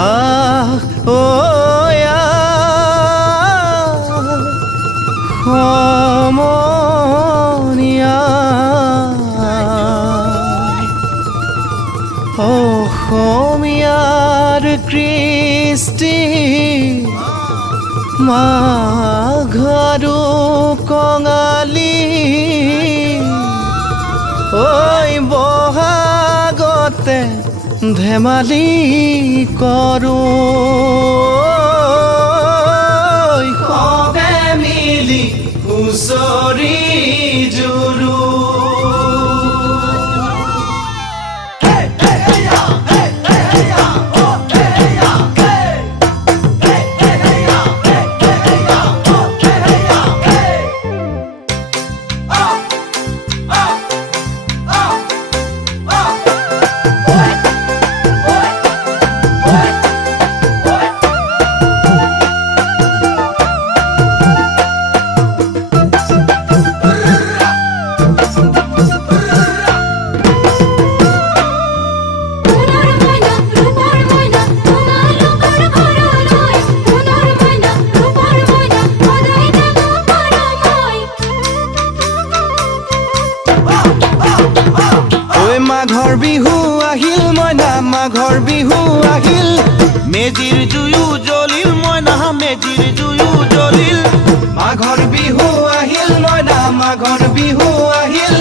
আহ ও সমনীয়া অসমীয়াৰ কৃষ্টি মাঘৰো কঙালী ঐ বহাগতে ধেমালি কৰোঁ সবে মিলি হুঁচৰি জুৰো মাঘৰ বিহু আহিল মইনা মাঘৰ বিহু আহিল মেজিৰ জুয়ো জ্বলিল মইনা মেজিৰ জুয়ো জ্বলিল মাঘৰ বিহু আহিল মইনা মাঘৰ বিহু আহিল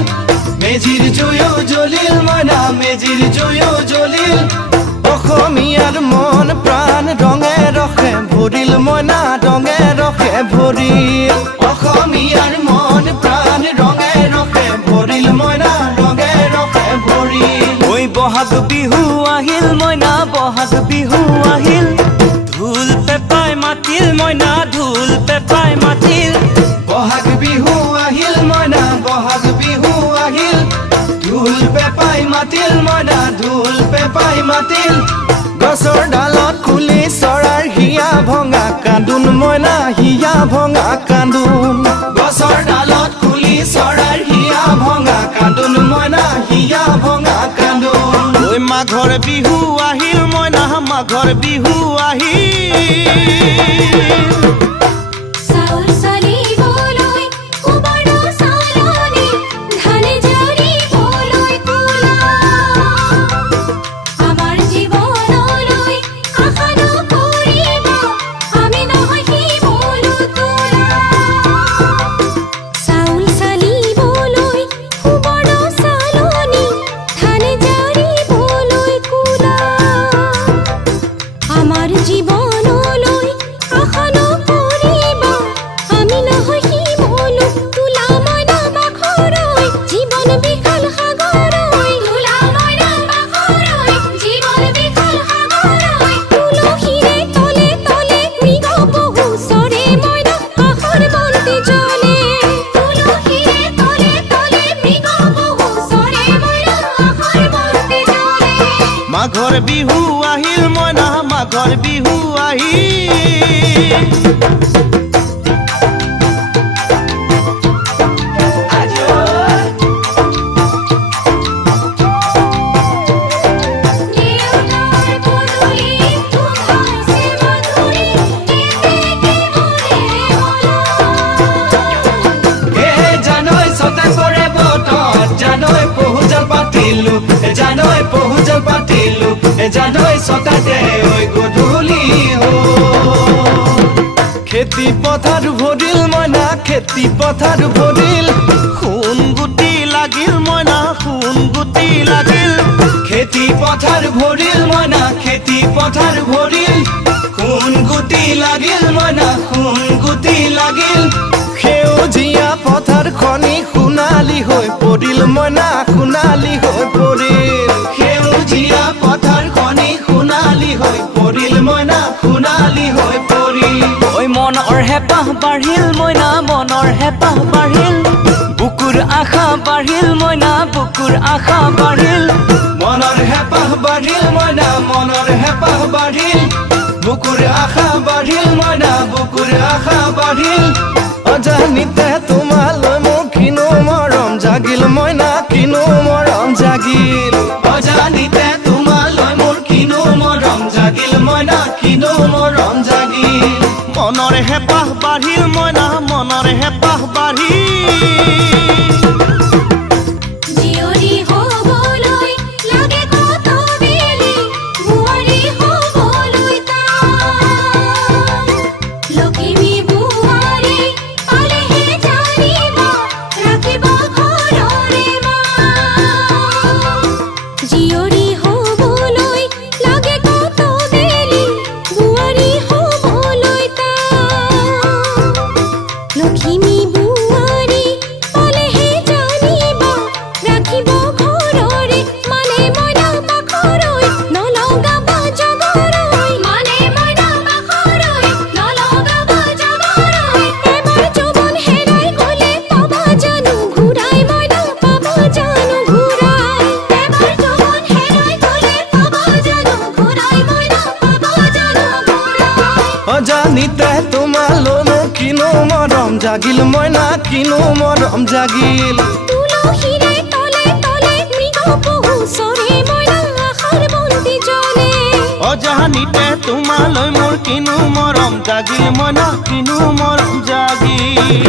মেজিৰ জুয়ো জ্বলিল মইনা মেজিৰ জুয়ো জ্বলিল অসমীয়াৰ মন প্ৰাণ ৰঙে ৰসে ভৰিল মইনা ৰঙে ৰসে ভৰিল অসমীয়াৰ মন প্ৰাণ ৰঙে ৰসে ভৰিল মইনা ৰঙে ৰসে ঐ বহাগ বিহু আহিল মইনা বহাগ বিহু আহিল ঢোল পেপাই মাতিল মইনা ঢোল পেপাই মাতিল বহাগ বিহু আহিল মইনা বহাগ বিহু আহিল ঢোল পেপাই মাতিল মইনা ঢোল পেপাই মাতিল গছৰ ডালত খুলি চৰাৰ হিয়া ভঙা কান্দোন মইনা হিয়া ভঙা কান্দোন গছৰ ডালত খুলি চৰাৰ হিয়া ভঙা কান্দোন মইনা হিয়া ভঙা কান্দোন ঐ মাঘৰ বিহু আহিল মইনা মাঘৰ বিহু আহিল মাঘৰ বিহু আহিল মইনা মাঘৰ বিহু আহিল জানৈ পহুজল পাতিলো জানৈ ছটাতে ঐ গধূলি খেতি পথাৰ ভৰিল মইনা খেতি পথাৰ ভৰিল সোণ গুটি লাগিল মইনা সোণ গুটি লাগিল খেতি পথাৰ ভৰিল মইনা খেতি পথাৰ ভৰিল সোণ গুটি লাগিল মইনা সোণ গুটি লাগিল সেউজীয়া পথাৰ খনি সোণালী হৈ পৰিল মইনা সোণালী হৈ পৰিল সেউজীয়া পথাৰ খনি সোণালী হৈ পৰিল মইনা সোণালী হৈ পৰিল ঐ মনৰ হেঁপাহ বাঢ়িল মইনা মনৰ হেঁপাহ বাঢ়িল বুকুৰ আশা বাঢ়িল মইনা বুকুৰ আশা বাঢ়িল মনৰ হেঁপাহ বাঢ়িল মইনা মনৰ হেঁপাহ বাঢ়িল বুকুৰ আশা বাঢ়িল মইনা বুকুৰ আশা বাঢ়িল অজানিতে তোমালৈ মোৰ কিনো মৰম জাগিল মইনা কিনো মৰম জাগিল অজানিতে তোমালৈ মোৰ কিনো মৰম জাগিল মইনা জাগিল মইনা কিনো মৰম জাগিল তুলসীৰে তলে তলে মৃগ পহু চৰে মইনা আশাৰ বন্তি জ্বলে অজানিতে তোমালৈ মোৰ কিনো মৰম জাগিল মইনা কিনো মৰম জাগিল